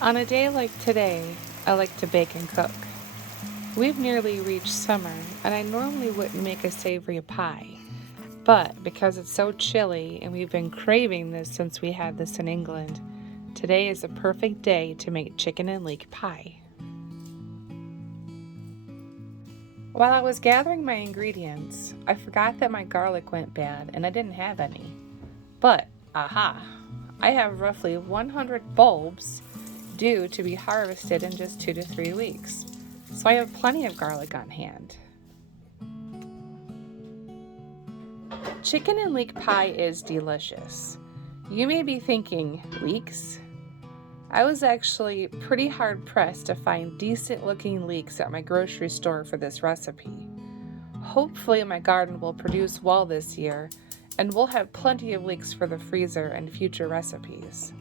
On a day like today, I like to bake and cook. We've nearly reached summer, and I normally wouldn't make a savory pie. But because it's so chilly and we've been craving this since we had this in England, today is a perfect day to make chicken and leek pie. While I was gathering my ingredients, I forgot that my garlic went bad and I didn't have any. But, aha! I have roughly 100 bulbs due to be harvested in just 2 to 3 weeks, so I have plenty of garlic on hand. Chicken and leek pie is delicious. You may be thinking, leeks? I was actually pretty hard pressed to find decent looking leeks at my grocery store for this recipe. Hopefully, my garden will produce well this year, and we'll have plenty of leeks for the freezer and future recipes.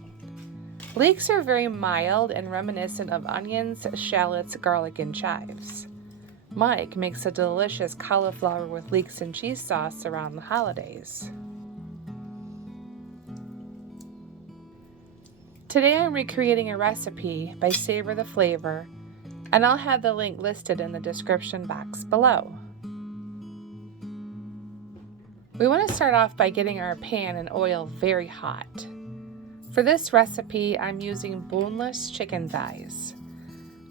Leeks are very mild and reminiscent of onions, shallots, garlic, and chives. Mike makes a delicious cauliflower with leeks and cheese sauce around the holidays. Today I'm recreating a recipe by Savor the Flavor, and I'll have the link listed in the description box below. We want to start off by getting our pan and oil very hot. For this recipe, I'm using boneless chicken thighs.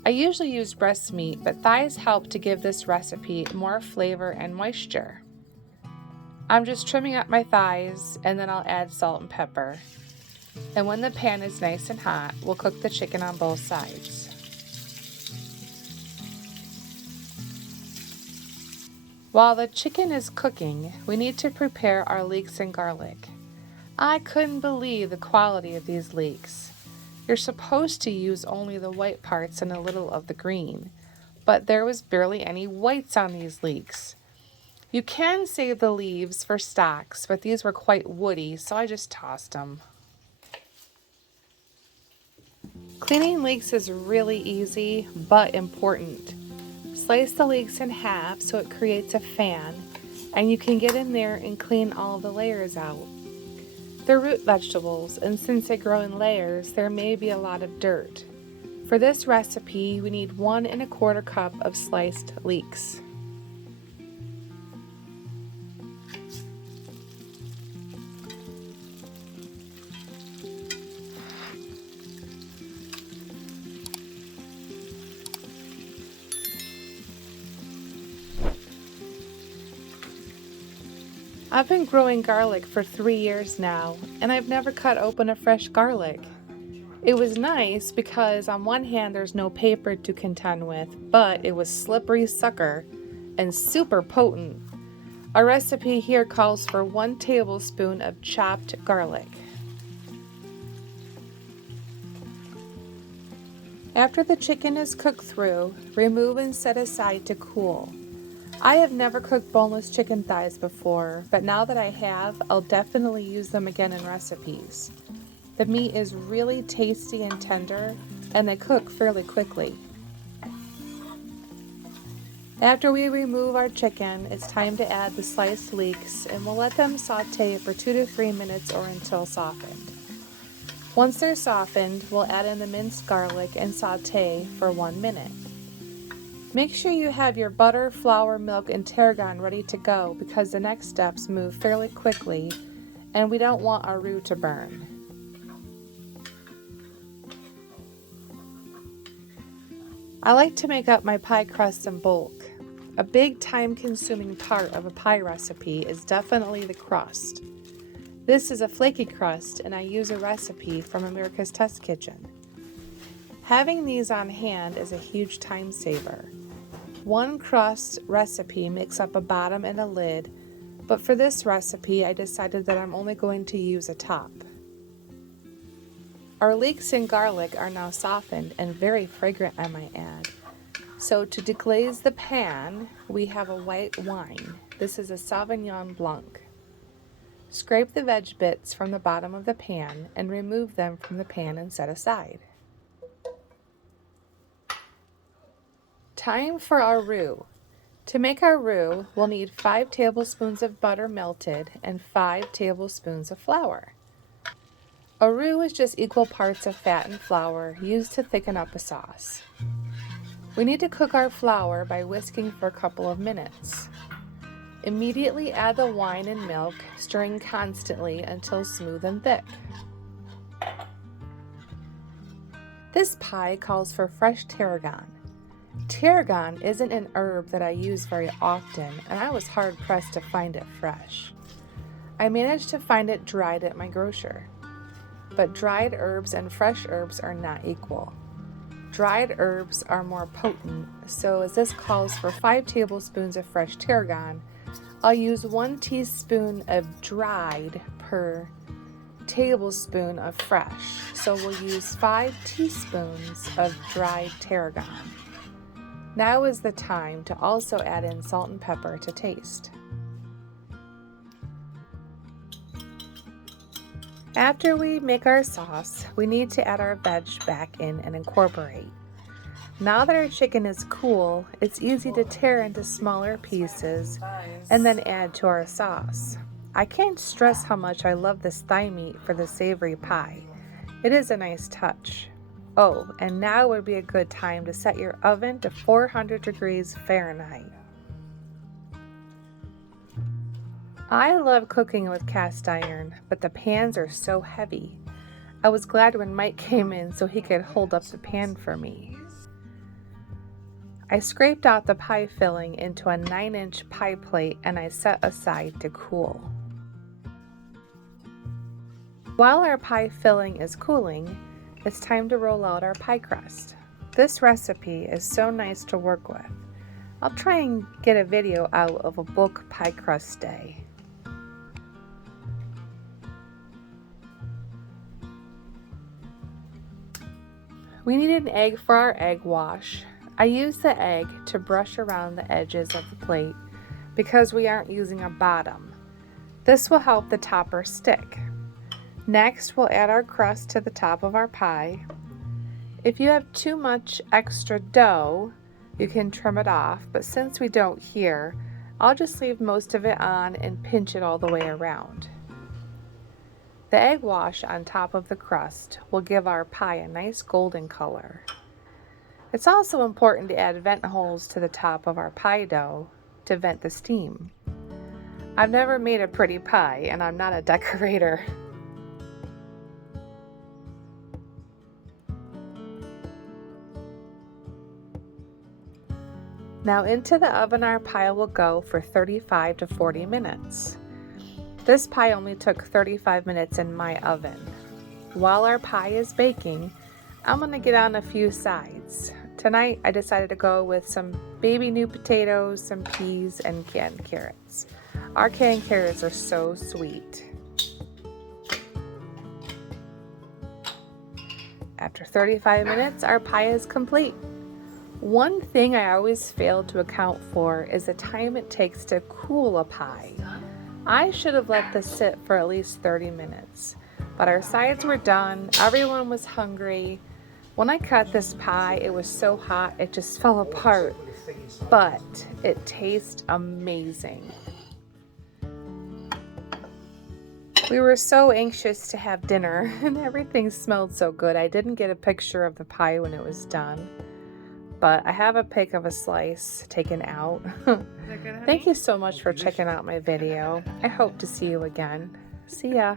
I usually use breast meat, but thighs help to give this recipe more flavor and moisture. I'm just trimming up my thighs, and then I'll add salt and pepper. And when the pan is nice and hot, we'll cook the chicken on both sides. While the chicken is cooking, we need to prepare our leeks and garlic. I couldn't believe the quality of these leeks. You're supposed to use only the white parts and a little of the green, but there was barely any whites on these leeks. You can save the leaves for stalks, but these were quite woody, so I just tossed them. Cleaning leeks is really easy, but important. Slice the leeks in half so it creates a fan, and you can get in there and clean all the layers out. They're root vegetables, and since they grow in layers, there may be a lot of dirt. For this recipe, we need 1 1/4 cup of sliced leeks. I've been growing garlic for 3 years now, and I've never cut open a fresh garlic. It was nice because on one hand there's no paper to contend with, but it was slippery sucker and super potent. Our recipe here calls for 1 tablespoon of chopped garlic. After the chicken is cooked through, remove and set aside to cool. I have never cooked boneless chicken thighs before, but now that I have, I'll definitely use them again in recipes. The meat is really tasty and tender, and they cook fairly quickly. After we remove our chicken, it's time to add the sliced leeks, and we'll let them saute for 2 to 3 minutes or until softened. Once they're softened, we'll add in the minced garlic and saute for 1 minute. Make sure you have your butter, flour, milk, and tarragon ready to go because the next steps move fairly quickly and we don't want our roux to burn. I like to make up my pie crust in bulk. A big time-consuming part of a pie recipe is definitely the crust. This is a flaky crust and I use a recipe from America's Test Kitchen. Having these on hand is a huge time saver. 1 crust recipe makes up a bottom and a lid, but for this recipe I decided that I'm only going to use a top. Our leeks and garlic are now softened and very fragrant, I might add. So to deglaze the pan, we have a white wine. This is a Sauvignon Blanc. Scrape the veg bits from the bottom of the pan and remove them from the pan and set aside. Time for our roux. To make our roux, we'll need 5 tablespoons of butter melted and 5 tablespoons of flour. A roux is just equal parts of fat and flour used to thicken up a sauce. We need to cook our flour by whisking for a couple of minutes. Immediately add the wine and milk, stirring constantly until smooth and thick. This pie calls for fresh tarragon. Tarragon isn't an herb that I use very often, and I was hard pressed to find it fresh. I managed to find it dried at my grocer. But dried herbs and fresh herbs are not equal. Dried herbs are more potent, so as this calls for 5 tablespoons of fresh tarragon, I'll use 1 teaspoon of dried per tablespoon of fresh, so we'll use 5 teaspoons of dried tarragon. Now is the time to also add in salt and pepper to taste. After we make our sauce, we need to add our veg back in and incorporate. Now that our chicken is cool, it's easy to tear into smaller pieces and then add to our sauce. I can't stress how much I love this thigh meat for the savory pie. It is a nice touch. Oh, and now would be a good time to set your oven to 400 degrees Fahrenheit. I love cooking with cast iron, but the pans are so heavy. I was glad when Mike came in so he could hold up the pan for me. I scraped out the pie filling into a 9-inch pie plate and I set aside to cool. While our pie filling is cooling, it's time to roll out our pie crust. This recipe is so nice to work with. I'll try and get a video out of a bulk pie crust day. We need an egg for our egg wash. I use the egg to brush around the edges of the plate because we aren't using a bottom. This will help the topper stick. Next, we'll add our crust to the top of our pie. If you have too much extra dough, you can trim it off, but since we don't here, I'll just leave most of it on and pinch it all the way around. The egg wash on top of the crust will give our pie a nice golden color. It's also important to add vent holes to the top of our pie dough to vent the steam. I've never made a pretty pie and I'm not a decorator. Now into the oven our pie will go for 35 to 40 minutes. This pie only took 35 minutes in my oven. While our pie is baking, I'm going to get on a few sides. Tonight I decided to go with some baby new potatoes, some peas, and canned carrots. Our canned carrots are so sweet. After 35 minutes, our pie is complete. One thing I always fail to account for is the time it takes to cool a pie. I should have let this sit for at least 30 minutes, but our sides were done, everyone was hungry. When I cut this pie, it was so hot it just fell apart, but it tastes amazing. We were so anxious to have dinner and everything smelled so good. I didn't get a picture of the pie when it was done, but I have a pic of a slice taken out. Thank you so much for checking out my video. I hope to see you again. See ya.